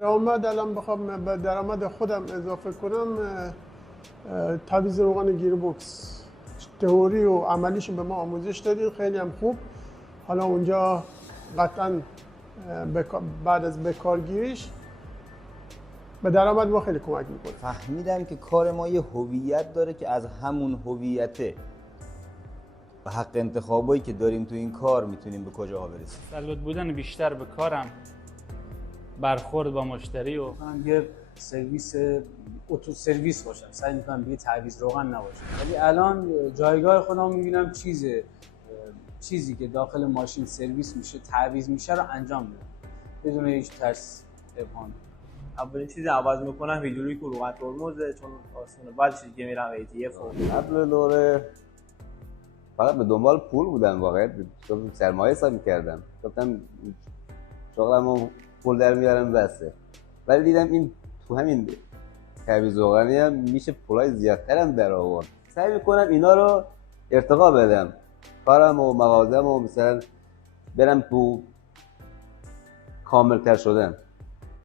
درآمد الان بخوام به درآمد خودم اضافه کنم، تعویض روغن گیربکس تئوری و عملیش به ما آموزش دادید، خیلی هم خوب. حالا اونجا قطعا بعد از بکارگیریش به درآمد ما خیلی کمک میکنه. فهمیدم که کار ما یه هویت داره که از همون هویته و حق انتخابایی که داریم تو این کار میتونیم به کجاها برسیم. تسلط بودن بیشتر به کارم، برخورد با مشتری و من یه سرویس اتو سرویس باشم، سعی میکنم یه تعویض روغن نباشه. ولی الان جایگاه خودم میبینم چیزی که داخل ماشین سرویس میشه، تعویض میشه رو انجام میدم بدون هیچ ترس ابهام. اولین چیزی عوض میکنم هیدرولیک و روغن ترمزه، چون آسونه. بعدش دیگه میرم ATF و قبل دوره فقط به دنبال پول بودم، واقعا سرمایه حساب میکردم، گفتم شغلمو پول در میارم بسه. ولی دیدم این تو همین تعویض روغنی هم میشه پولای زیادتر هم در آورد. سعی میکنم اینا رو ارتقا بدم، کارم و مغازم و مثلا برم تو کاملتر شدن.